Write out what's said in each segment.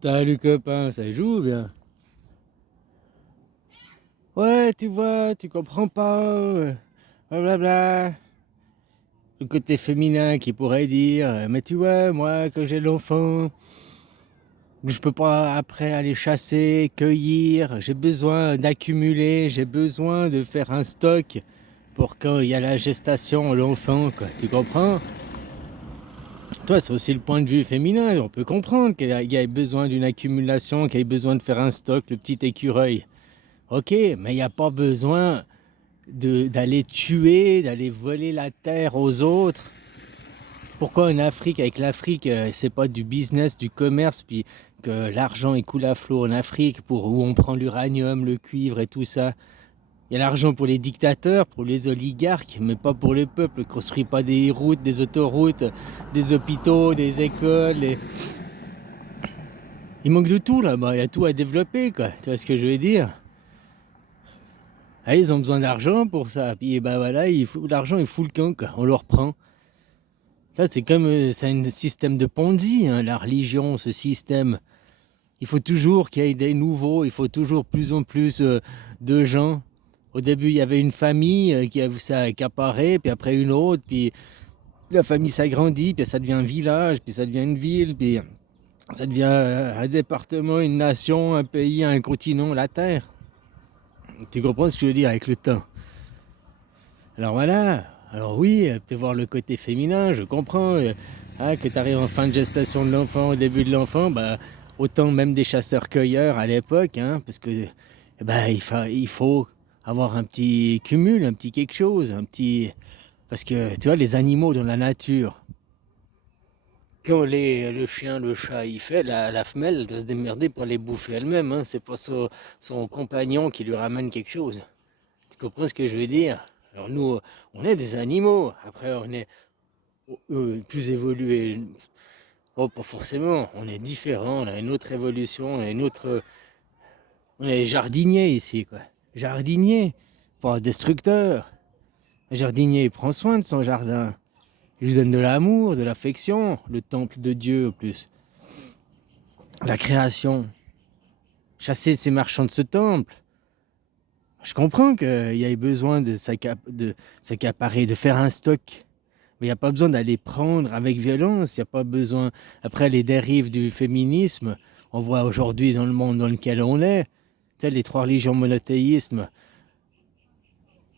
Salut copain, ça joue bien. Ouais, tu vois, tu comprends pas. Blablabla. Le côté féminin qui pourrait dire, mais tu vois, moi, quand j'ai l'enfant, je peux pas après aller chasser, cueillir. J'ai besoin d'accumuler, j'ai besoin de faire un stock pour quand il y a la gestation, l'enfant, quoi. Tu comprends? Toi, c'est aussi le point de vue féminin. On peut comprendre qu'il y ait besoin d'une accumulation, qu'il y ait besoin de faire un stock, le petit écureuil. Ok, mais il n'y a pas besoin d'aller tuer, d'aller voler la terre aux autres. Pourquoi en Afrique, avec l'Afrique, c'est pas du business, du commerce, puis que l'argent il coule à flot en Afrique, pour où on prend l'uranium, le cuivre et tout ça. Il y a l'argent pour les dictateurs, pour les oligarques, mais pas pour le peuple. Ne construit pas des routes, des autoroutes, des hôpitaux, des écoles. Il manque de tout là-bas, il y a tout à développer, quoi. Tu vois ce que je veux dire? Ah, ils ont besoin d'argent pour ça. Puis bah voilà, l'argent il fout le camp, quoi. On le reprend. Ça, c'est comme c'est un système de Ponzi, hein, la religion, ce système. Il faut toujours qu'il y ait des nouveaux, il faut toujours plus en plus de gens. Au début, il y avait une famille qui a ça accaparé, puis après une autre, puis la famille s'agrandit, puis ça devient un village, puis ça devient une ville, puis ça devient un département, une nation, un pays, un continent, la Terre. Tu comprends ce que je veux dire avec le temps? Alors voilà, alors oui, peut-être voir le côté féminin, je comprends. Hein, que tu arrives en fin de gestation de l'enfant, au début de l'enfant, bah, autant même des chasseurs-cueilleurs à l'époque, hein, parce que bah, il faut avoir un petit cumul, un petit quelque chose, un petit... Parce que tu vois, les animaux dans la nature, quand le chien, le chat, il fait, la femelle doit se démerder pour les bouffer elle-même. Hein, c'est pas son compagnon qui lui ramène quelque chose. Tu comprends ce que je veux dire? Alors nous, on est des animaux. Après, on est plus évolué. Oh, pas forcément. On est différent. On a une autre évolution. On est jardinier ici, quoi. Jardinier, pas destructeur. Un jardinier, il prend soin de son jardin. Il lui donne de l'amour, de l'affection. Le temple de Dieu, au plus. La création. Chasser ces marchands de ce temple. Je comprends qu'il y ait besoin de s'accaparer, de faire un stock. Mais il n'y a pas besoin d'aller prendre avec violence, il n'y a pas besoin... Après, les dérives du féminisme, on voit aujourd'hui dans le monde dans lequel on est, les trois religions monothéismes,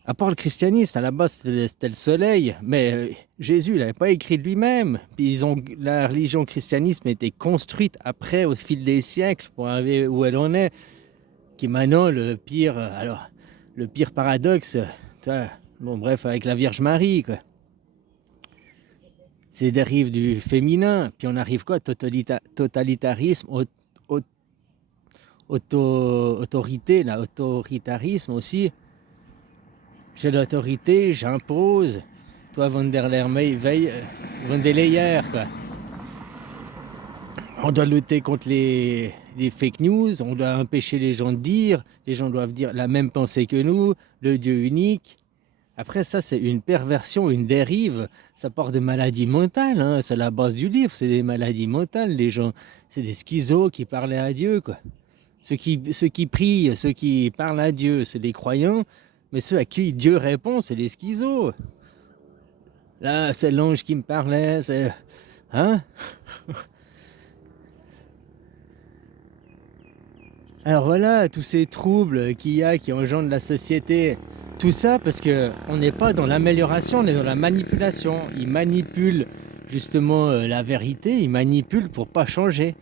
à part le christianisme, à la base c'était le soleil, mais Jésus n'avait pas écrit de lui-même. Puis la religion christianisme a été construite après, au fil des siècles, pour arriver où elle en est, qui est maintenant le pire, le pire paradoxe, bon bref, avec la Vierge Marie, quoi. C'est dérive du féminin, puis on arrive quoi? Totalitarisme, autorité, là, autoritarisme aussi. J'ai l'autorité, j'impose. Toi, Von der Leyen, quoi. On doit lutter contre les fake news, on doit empêcher les gens de dire, les gens doivent dire la même pensée que nous, le Dieu unique. Après ça, c'est une perversion, une dérive. Ça part de maladies mentales, hein. C'est la base du livre, c'est des maladies mentales. Les gens, c'est des schizos qui parlaient à Dieu, quoi. Ceux qui prient, ceux qui parlent à Dieu, c'est des croyants. Mais ceux à qui Dieu répond, c'est les schizos. Là, c'est l'ange qui me parlait, c'est... Hein? Alors voilà, tous ces troubles qu'il y a, qui engendrent la société, tout ça parce qu'on n'est pas dans l'amélioration, on est dans la manipulation. Ils manipulent justement la vérité, ils manipulent pour pas changer.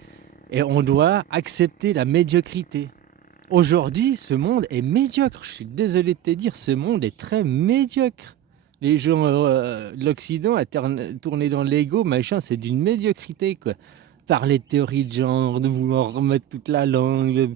Et on doit accepter la médiocrité. Aujourd'hui, ce monde est médiocre. Je suis désolé de te dire, ce monde est très médiocre. Les gens de l'Occident à tourner dans l'ego, machin, c'est d'une médiocrité, quoi. Parler de théorie de genre, de vouloir remettre toute la langue,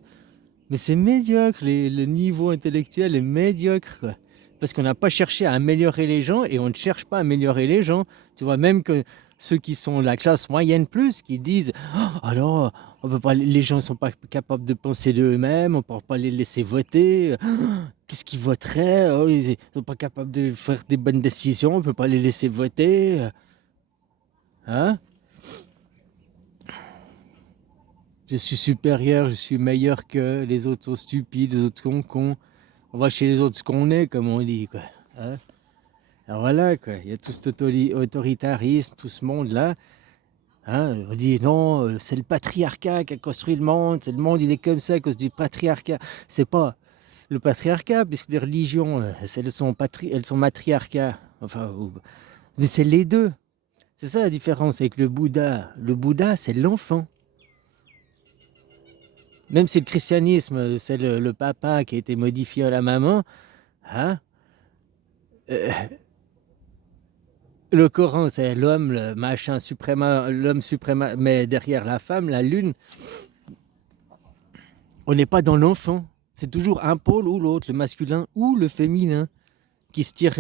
mais c'est médiocre, le niveau intellectuel est médiocre, quoi. Parce qu'on n'a pas cherché à améliorer les gens et on ne cherche pas à améliorer les gens. Tu vois, même que ceux qui sont la classe moyenne plus, qui disent oh, alors, on peut pas, les gens ne sont pas capables de penser d'eux-mêmes, on ne peut pas les laisser voter. Oh, qu'est-ce qu'ils voteraient? Oh, ils ne sont pas capables de faire des bonnes décisions, on ne peut pas les laisser voter. Hein? Je suis supérieur, je suis meilleur que les autres sont stupides, les autres sont cons. On va chez les autres ce qu'on est, comme on dit, quoi. Hein. Alors voilà, quoi. Il y a tout cet autoritarisme, tout ce monde-là. Hein. On dit non, c'est le patriarcat qui a construit le monde, c'est le monde, il est comme ça à cause du patriarcat. C'est pas le patriarcat, puisque les religions, elles sont matriarcat. Enfin, mais c'est les deux. C'est ça la différence avec le Bouddha. Le Bouddha, c'est l'enfant. Même si le christianisme, c'est le papa qui a été modifié à la maman, hein, euh, le Coran, c'est l'homme, le machin suprême, l'homme suprême, mais derrière la femme, la lune, on n'est pas dans l'enfant. C'est toujours un pôle ou l'autre, le masculin ou le féminin, qui se tire.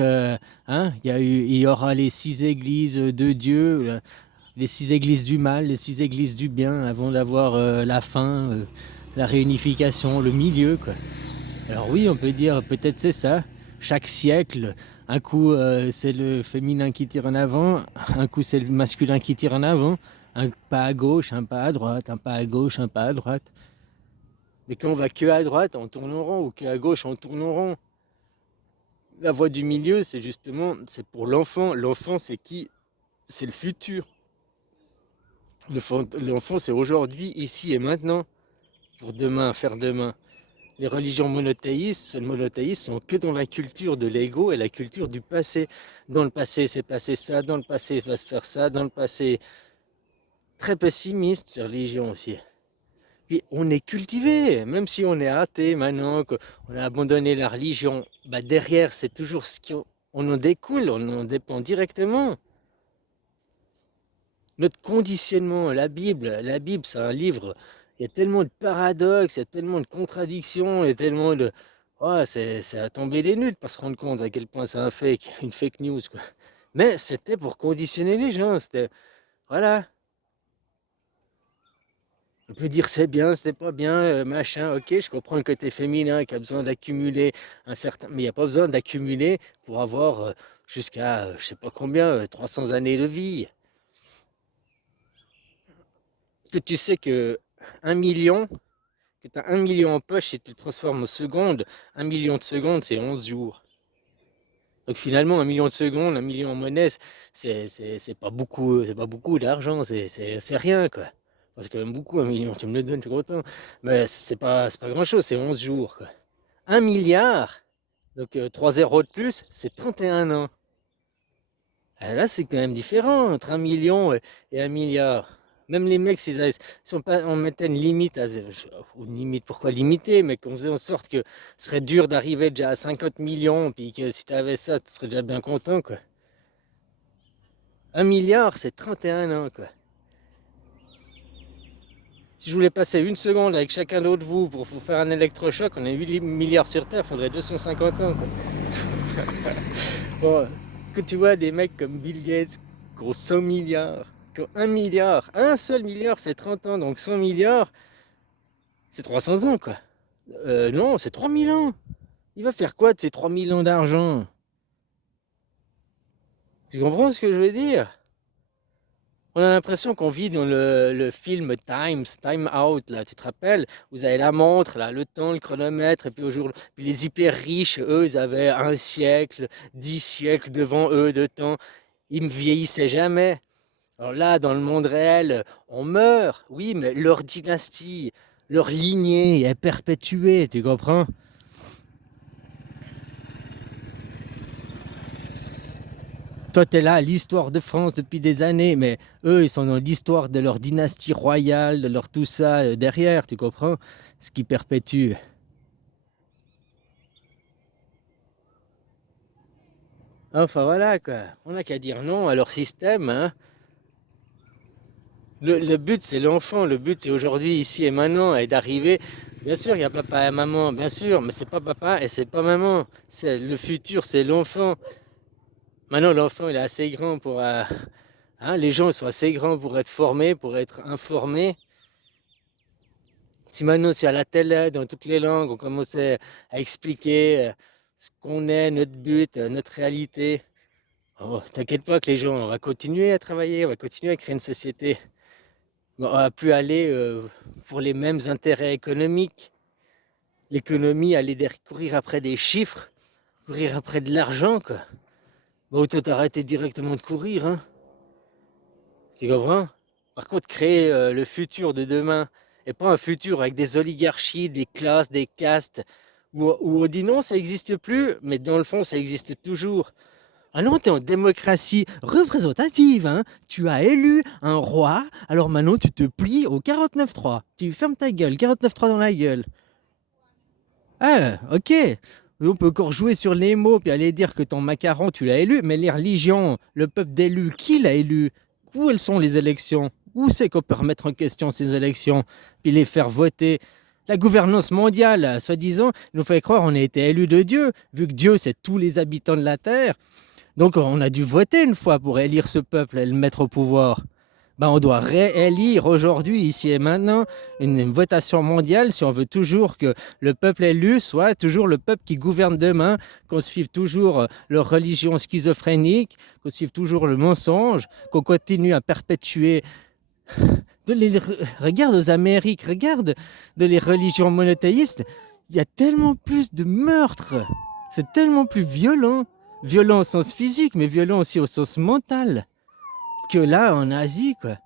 Hein, il y aura les 6 églises de Dieu, les 6 églises du mal, les 6 églises du bien, avant d'avoir la fin, la réunification, le milieu, quoi. Alors oui, on peut dire peut-être c'est ça. Chaque siècle, un coup c'est le féminin qui tire en avant, un coup c'est le masculin qui tire en avant, un pas à gauche, un pas à droite, un pas à gauche, un pas à droite. Mais quand on va que à droite, on tourne en rond, ou que à gauche, on tourne en rond. La voie du milieu, c'est justement, c'est pour l'enfant. L'enfant, c'est qui? C'est le futur. L'enfant, c'est aujourd'hui, ici et maintenant, pour demain, faire demain. Les religions monothéistes, sont que dans la culture de l'ego et la culture du passé. Dans le passé, c'est passé ça, dans le passé, il va se faire ça, dans le passé. Très pessimiste, ces religions aussi. Puis on est cultivé, même si on est athée maintenant, qu'on a abandonné la religion, bah derrière, c'est toujours ce qu'on on en découle, on en dépend directement. Notre conditionnement, la Bible, c'est un livre, il y a tellement de paradoxes, il y a tellement de contradictions, il y a tellement de... Oh, c'est à tomber des nues de pas se rendre compte à quel point c'est un fake, une fake news, quoi. Mais c'était pour conditionner les gens, c'était... Voilà. On peut dire c'est bien, c'est pas bien, machin, ok, je comprends le côté féminin qui a besoin d'accumuler un certain... Mais il n'y a pas besoin d'accumuler pour avoir jusqu'à, je sais pas combien, 300 années de vie. Que tu sais que 1 million, que tu as 1 million en poche et tu le transformes en secondes, 1 million de secondes, c'est 11 jours. Donc finalement, 1 million de secondes, 1 million en monnaie, c'est pas beaucoup d'argent, c'est rien, quoi. Enfin, c'est quand même beaucoup, 1 million, tu me le donnes, tu es content. Mais c'est pas grand-chose, c'est 11 jours, quoi. 1 milliard, donc 3 zéros de plus, c'est 31 ans. Ah, là, c'est quand même différent entre 1 million et 1 milliard. Même les mecs, on mettait une limite, une limite, pourquoi limiter, mais qu'on faisait en sorte que ce serait dur d'arriver déjà à 50 millions, puis que si tu avais ça, tu serais déjà bien content, quoi. 1 milliard, c'est 31 ans, quoi. Si je voulais passer une seconde avec chacun d'entre vous pour vous faire un électrochoc, on a 8 milliards sur Terre, il faudrait 250 ans, quoi. Bon, que tu vois des mecs comme Bill Gates qui ont 100 milliards, qui ont 1 milliard, un seul milliard c'est 30 ans, donc 100 milliards c'est 300 ans quoi. Non, c'est 3000 ans. Il va faire quoi de ces 3000 ans d'argent? Tu comprends ce que je veux dire? On a l'impression qu'on vit dans le film Time Out, là, tu te rappelles? Vous avez la montre, là, le temps, le chronomètre, et puis puis les hyper riches, eux, ils avaient un siècle, 10 siècles devant eux de temps. Ils ne vieillissaient jamais. Alors là, dans le monde réel, on meurt, oui, mais leur dynastie, leur lignée est perpétuée, tu comprends? Toi, tu es là, l'histoire de France depuis des années, mais eux, ils sont dans l'histoire de leur dynastie royale, de leur tout ça derrière, tu comprends? Ce qui perpétue. Enfin voilà, quoi. On n'a qu'à dire non à leur système, hein. Le but, c'est l'enfant. Le but, c'est aujourd'hui, ici et maintenant, et d'arriver. Bien sûr, il y a papa et maman, bien sûr, mais c'est pas papa et c'est pas maman. C'est le futur, c'est l'enfant. Maintenant, l'enfant, il est assez grand pour. Hein, les gens ils sont assez grands pour être formés, pour être informés. Si maintenant, si à la télé, dans toutes les langues, on commençait à expliquer ce qu'on est, notre but, notre réalité, oh, t'inquiète pas que les gens, on va continuer à travailler, on va continuer à créer une société. Bon, on va plus aller pour les mêmes intérêts économiques. L'économie allait courir après des chiffres, courir après de l'argent, quoi. Bah, autant t'arrêter directement de courir, hein. Tu comprends? Par contre, créer le futur de demain, et pas un futur avec des oligarchies, des classes, des castes, où on dit non, ça n'existe plus, mais dans le fond, ça existe toujours. Ah non, t'es en démocratie représentative, hein. Tu as élu un roi, alors maintenant tu te plies au 49-3. Tu fermes ta gueule, 49-3 dans la gueule. Ah, ok. On peut encore jouer sur les mots, puis aller dire que ton macaron, tu l'as élu, mais les religions, le peuple d'élu, qui l'a élu? Où elles sont les élections? Où c'est qu'on peut remettre en question ces élections, puis les faire voter? La gouvernance mondiale, soi-disant, nous fait croire qu'on a été élu de Dieu, vu que Dieu, c'est tous les habitants de la Terre. Donc on a dû voter une fois pour élire ce peuple et le mettre au pouvoir. Ben, on doit réélire aujourd'hui, ici et maintenant, une votation mondiale si on veut toujours que le peuple élu soit toujours le peuple qui gouverne demain, qu'on suive toujours leur religion schizophrénique, qu'on suive toujours le mensonge, qu'on continue à perpétuer. Regarde aux Amériques, regarde de les religions monothéistes, il y a tellement plus de meurtres, c'est tellement plus violent. Violent au sens physique, mais violent aussi au sens mental. Que là, en Asie, quoi.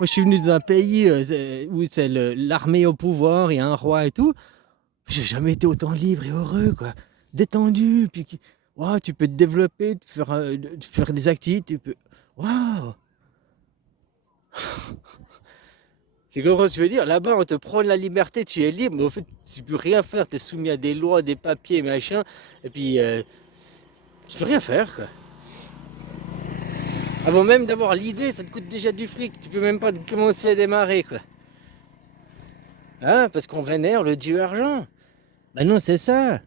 Moi, je suis venu dans un pays où c'est l'armée au pouvoir, il y a un roi et tout. J'ai jamais été autant libre et heureux, quoi. Détendu, puis wow, tu peux te développer, faire des activités, tu peux... Waouh. Tu comprends ce que je veux dire? Là-bas, on te prend la liberté, tu es libre, mais au fait, tu peux rien faire, tu es soumis à des lois, des papiers, machin, et puis... tu peux rien faire, quoi. Avant même d'avoir l'idée, ça te coûte déjà du fric. Tu peux même pas commencer à démarrer, quoi. Hein? Parce qu'on vénère le dieu argent. Ben non, c'est ça.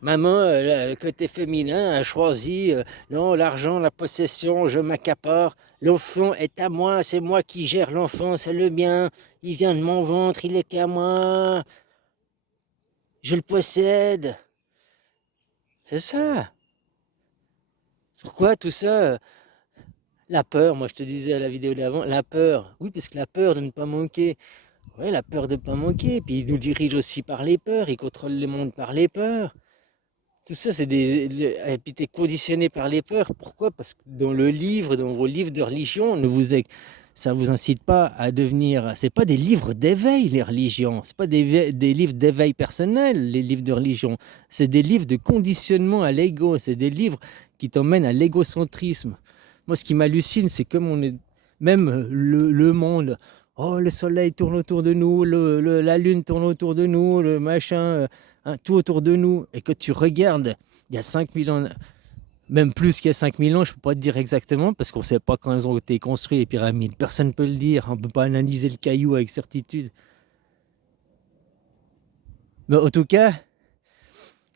Maman, le côté féminin a choisi, non, l'argent, la possession, je m'accapare. L'enfant est à moi, c'est moi qui gère l'enfant, c'est le mien. Il vient de mon ventre, il est qu'à moi. Je le possède. C'est ça. Pourquoi tout ça? La peur, moi je te disais à la vidéo d'avant, la peur. Oui, parce que la peur de ne pas manquer. Ouais, la peur de ne pas manquer. Puis il nous dirige aussi par les peurs, il contrôle le monde par les peurs. Tout ça, c'est des. Et puis t'es conditionné par les peurs. Pourquoi? Parce que dans le livre, dans vos livres de religion, ça vous incite pas à devenir. C'est pas des livres d'éveil, les religions. C'est pas des livres d'éveil personnel, les livres de religion. C'est des livres de conditionnement à l'ego. C'est des livres qui t'emmènent à l'égocentrisme. Moi, ce qui m'hallucine, c'est comme on est. Même le monde. Oh, le soleil tourne autour de nous, la lune tourne autour de nous, le machin, hein, tout autour de nous. Et que tu regardes, il y a 5000 ans, même plus qu'il y a 5000 ans, je ne peux pas te dire exactement, parce qu'on ne sait pas quand elles ont été construites, les pyramides. Personne ne peut le dire, on ne peut pas analyser le caillou avec certitude. Mais en tout cas,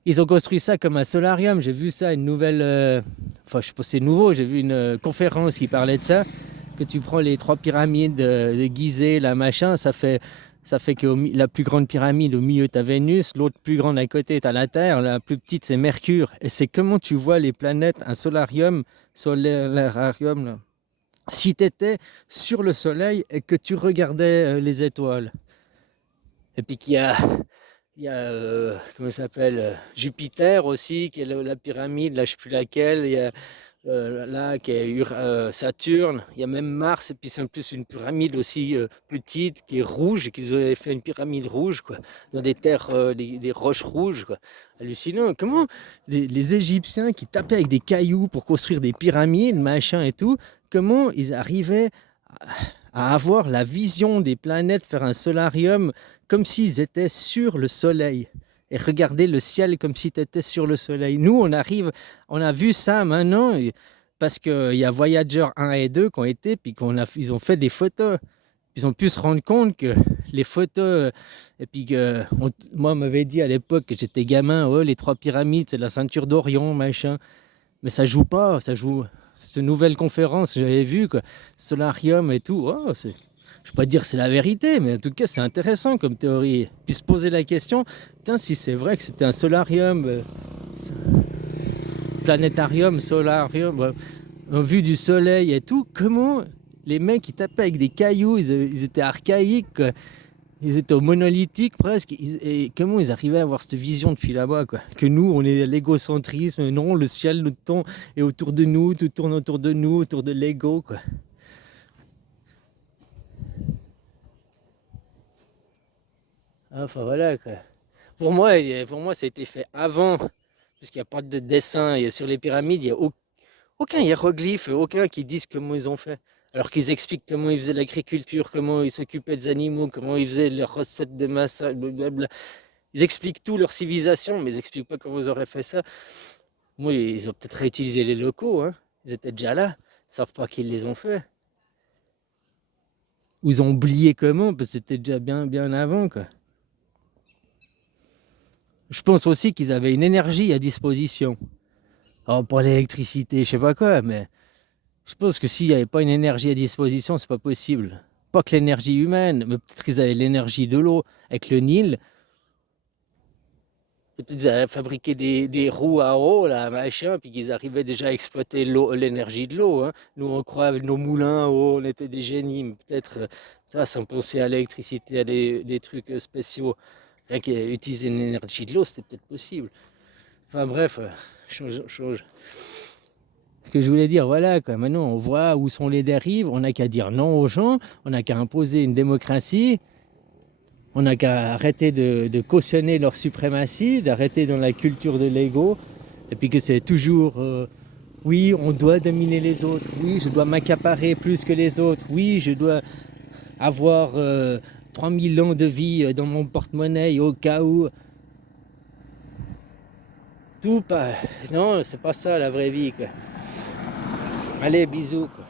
ils ont construit ça comme un solarium. J'ai vu ça, une nouvelle... enfin, je sais pas si c'est nouveau, j'ai vu une conférence qui parlait de ça. Que tu prends les 3 pyramides de Gizeh, la machin, ça fait que la plus grande pyramide, au milieu, tu as Vénus, l'autre plus grande à côté, tu as la Terre, la plus petite, c'est Mercure. Et c'est comment tu vois les planètes, un solarium, là. Si tu étais sur le Soleil et que tu regardais les étoiles. Et puis il y a comment ça s'appelle, Jupiter aussi, qui est la pyramide, là je ne sais plus laquelle, il y a là qui est Saturne, il y a même Mars, et puis c'est en plus une pyramide aussi petite, qui est rouge, qu'ils avaient fait une pyramide rouge, quoi, dans des terres, des roches rouges, quoi. Hallucinant. Comment les Égyptiens qui tapaient avec des cailloux pour construire des pyramides, machin et tout, comment ils arrivaient à avoir la vision des planètes, faire un solarium comme s'ils étaient sur le soleil et regarder le ciel comme si tu étais sur le soleil. Nous, on a vu ça maintenant parce qu'il y a Voyager 1 et 2 qui ont été, puis ils ont fait des photos. Ils ont pu se rendre compte que les photos, et puis que moi, on m'avait dit à l'époque que j'étais gamin, oh, les 3 pyramides, c'est la ceinture d'Orion, machin. Mais ça joue pas, ça joue. Cette nouvelle conférence, j'avais vu, quoi, solarium et tout, oh, je ne vais pas dire que c'est la vérité, mais en tout cas c'est intéressant comme théorie. Puis se poser la question, putain, si c'est vrai que c'était un solarium, planétarium, solarium, en vue du soleil et tout, comment Les mecs, ils tapaient avec des cailloux, ils étaient archaïques, quoi. Ils étaient au monolithique presque. Et comment ils arrivaient à avoir cette vision depuis là-bas, quoi? Que nous, on est l'égocentrisme. Non, le ciel, notre temps est autour de nous, tout tourne autour de nous, autour de l'ego, quoi. Enfin voilà, quoi. Pour moi, ça a été fait avant, parce qu'il n'y a pas de dessin. Et sur les pyramides, il n'y a aucun hiéroglyphe, aucun qui dise comment ils ont fait. Alors qu'ils expliquent comment ils faisaient l'agriculture, comment ils s'occupaient des animaux, comment ils faisaient leurs recettes de massage, blablabla. Ils expliquent tout leur civilisation, mais ils expliquent pas comment ils auraient fait ça. Moi, ils ont peut-être réutilisé les locaux, hein. Ils étaient déjà là. Ils savent pas qu'ils les ont fait. Ou ils ont oublié comment, parce que c'était déjà bien avant, quoi. Je pense aussi qu'ils avaient une énergie à disposition. Alors, pour l'électricité, je sais pas quoi, mais je pense que s'il n'y avait pas une énergie à disposition, c'est pas possible. Pas que l'énergie humaine, mais peut-être qu'ils avaient l'énergie de l'eau. Avec le Nil, peut-être qu'ils avaient fabriqué des roues à eau, là, machin, puis qu'ils arrivaient déjà à exploiter l'énergie de l'eau, hein. Nous, on croit avec nos moulins à eau, on était des génies, mais peut-être, ça, sans penser à l'électricité, à des trucs spéciaux. Rien qu'utiliser l'énergie de l'eau, c'était peut-être possible. Enfin bref, change. Ce que je voulais dire, voilà, quoi. Maintenant on voit où sont les dérives, on n'a qu'à dire non aux gens, on n'a qu'à imposer une démocratie, on n'a qu'à arrêter de cautionner leur suprématie, d'arrêter dans la culture de l'ego, et puis que c'est toujours oui, on doit dominer les autres, oui, je dois m'accaparer plus que les autres, oui, je dois avoir 3000 ans de vie dans mon porte-monnaie au cas où. Tout pas. Non, c'est pas ça la vraie vie, quoi. Allez, bisous, quoi.